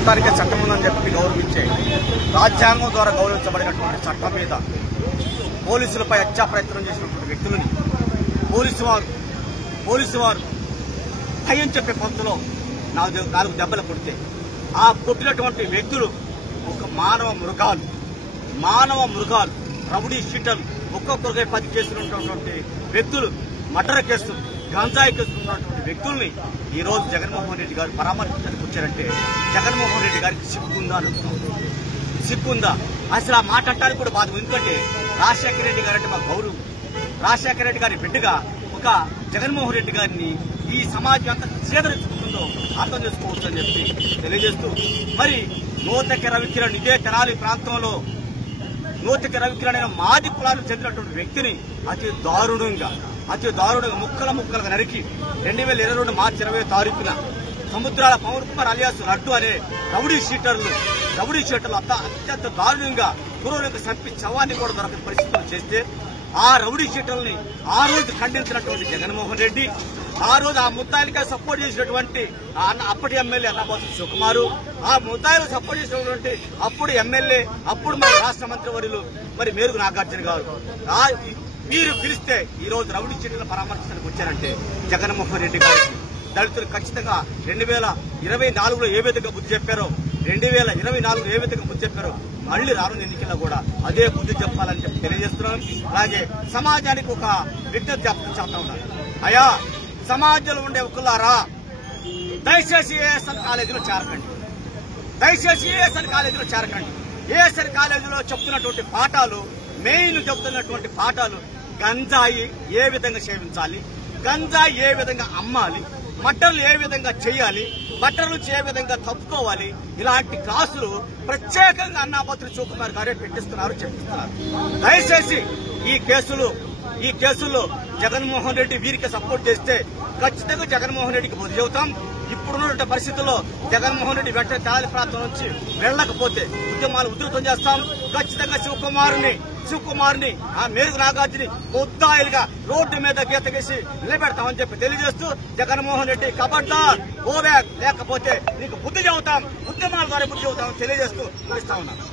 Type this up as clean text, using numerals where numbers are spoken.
చట్టానికే చట్టం ఉందని చెప్పి గౌరవించే రాజ్యాంగం ద్వారా గౌరవించబడినటువంటి చట్టం మీద పోలీసులపై హత్యా ప్రయత్నం చేసినటువంటి వ్యక్తులని పోలీసు వారు భయం చెప్పే పంతులో 4 దెబ్బలు కొడితే ఆ కొట్టినటువంటి వ్యక్తులు ఒక మానవ మృగాలు రౌడీ షీటర్లు ఒక్కొక్కరికై 10 కేసులు ఉన్నటువంటి వ్యక్తులు మర్డర్ కేసులు గంజాయి కేసులు ఉన్నటువంటి వ్యక్తుల్ని ఈ రోజు జగన్మోహన్ రెడ్డి గారు పరామర్శించడానికి వచ్చారంటే జగన్మోహన్ రెడ్డి గారికి సిగ్గుందా అసలు ఆ మాట అంటానికి కూడా బాధ. ఎందుకంటే రాజశేఖర రెడ్డి గారు అంటే మాకు గౌరవం. రాజశేఖర రెడ్డి గారి బిడ్డగా ఒక జగన్మోహన్ రెడ్డి గారిని ఈ సమాజం అంతా చేదరించుకుంటుందో అర్థం చేసుకోవచ్చు అని చెప్పి తెలియజేస్తూ, మరి నూతక రవికిరణ్ ఇదే తెనాలి ప్రాంతంలో నూతక రవికిరణ్ మాది కులానికి చెందినటువంటి వ్యక్తిని అతి దారుణంగా ముక్కలుగా నరికి 2022 మార్చి 20వ తారీఖున సముద్రాల పవన్ కుమార్ అలియాస్ లడ్డు అనే రౌడీ షీటర్లు అత్యంత దారుణంగా క్రూరంగా చంపి శవాన్ని కూడా దొరకని పరిస్థితులు చేస్తే ఆ రౌడీ షీటర్ని ఆ రోజు ఖండించినటువంటి జగన్మోహన్ రెడ్డి, ఆ రోజు ఆ ముద్దాయిలకి సపోర్ట్ చేసినటువంటి అప్పటి ఎమ్మెల్యే అన్నాబోతు శివకుమారు, ఆ ముద్దాయిలు సపోర్ట్ చేసినటువంటి అప్పుడు ఎమ్మెల్యే అప్పుడు మరి రాష్ట్ర మంత్రి వర్యులు మరి మేరుగు నాగార్జున గారు మీరు పిలిస్తే ఈ రోజు రౌడీ షీటర్ల పరామర్శించడానికి వచ్చారంటే జగన్మోహన్ రెడ్డి గారు దళితులు ఖచ్చితంగా 2024లో ఏ విధంగా బుద్ధి చెప్పారో 2024లో ఏ విధంగా బుద్ధి చెప్పారో మళ్లీ రానున్న ఎన్నికల్లో కూడా అదే బుద్ధి చెప్పాలని చెప్పి తెలియజేస్తున్నాను. అలాగే సమాజానికి ఒక విజ్ఞప్తి చెప్తా ఉన్నాను. అయ్యా, సమాజంలో ఉండే ఒకలారా దయచేసి ఏఎస్ఎన్ కాలేజీలో చేరకండి. ఏఎస్ఎన్ కాలేజీలో చెప్తున్నటువంటి పాఠాలు గంజాయి ఏ విధంగా సేవించాలి, గంజాయి ఏ విధంగా అమ్మాలి, మట్టర్లు ఏ విధంగా చేయాలి, బట్టర్లు ఏ విధంగా తప్పుకోవాలి, ఇలాంటి క్లాసులు ప్రత్యేకంగా అన్నాబోతు శివకుమార్ గారే చెప్పిస్తున్నారు. దయచేసి ఈ కేసుల్లో జగన్మోహన్ రెడ్డి వీరికి సపోర్ట్ చేస్తే ఖచ్చితంగా జగన్మోహన్ రెడ్డికి బుద్ధి చెబుతాం. ఇప్పుడున్న పరిస్థితుల్లో జగన్మోహన్ రెడ్డి వెంటనే తెనాలి ప్రాంతం నుంచి వెళ్లకపోతే ఉద్యమాలు ఉధృతం చేస్తాం. ఖచ్చితంగా శివకుమార్ని ఆ మేరుగు నాగార్జుని ముద్దాయిలుగా రోడ్డు మీద గీత గీసి నిలబెడతామని చెప్పి తెలియజేస్తూ జగన్మోహన్ రెడ్డి ఖబర్దార్ లేకపోతే నీకు బుద్ధి చెబుతాం, ఉద్యమాల ద్వారా బుద్ధి చెబుతామని తెలియజేస్తూ ముగిస్తా ఉన్నాం.